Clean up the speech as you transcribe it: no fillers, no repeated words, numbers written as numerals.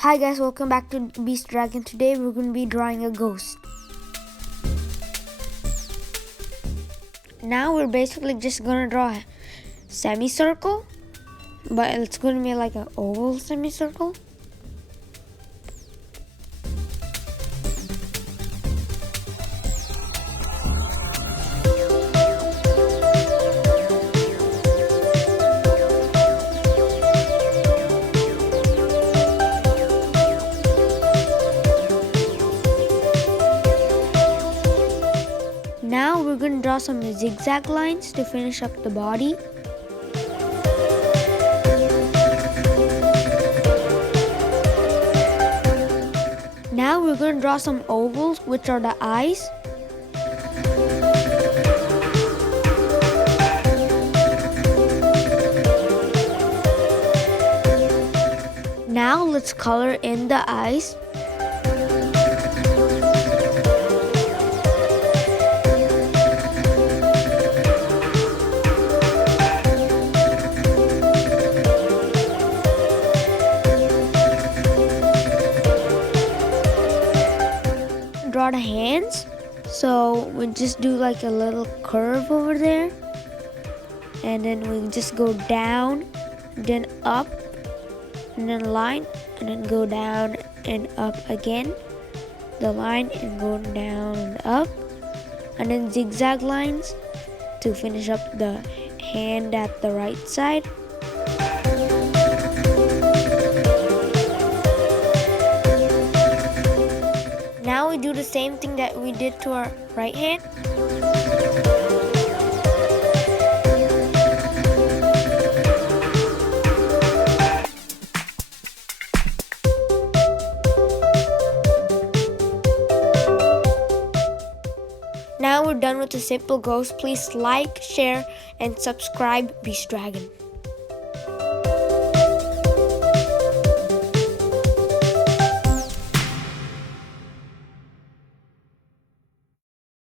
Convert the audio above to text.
Hi guys, welcome back to Beast Dragon. Today we're going to be drawing a ghost. Now we're basically just going to draw a semicircle, but it's going to be like an oval semicircle. Now we're going to draw some zigzag lines to finish up the body. Now we're going to draw some ovals, which are the eyes. Now let's color in the eyes. Draw the hands, so we just do like a little curve over there, and then we just go down, then up, and then line, and then go down and up again, the line, and go down and up, and then zigzag lines to finish up the hand at the right side. Now we do the same thing that we did to our right hand. Now we're done with the simple ghost. Please like, share, and subscribe Beast Dragon.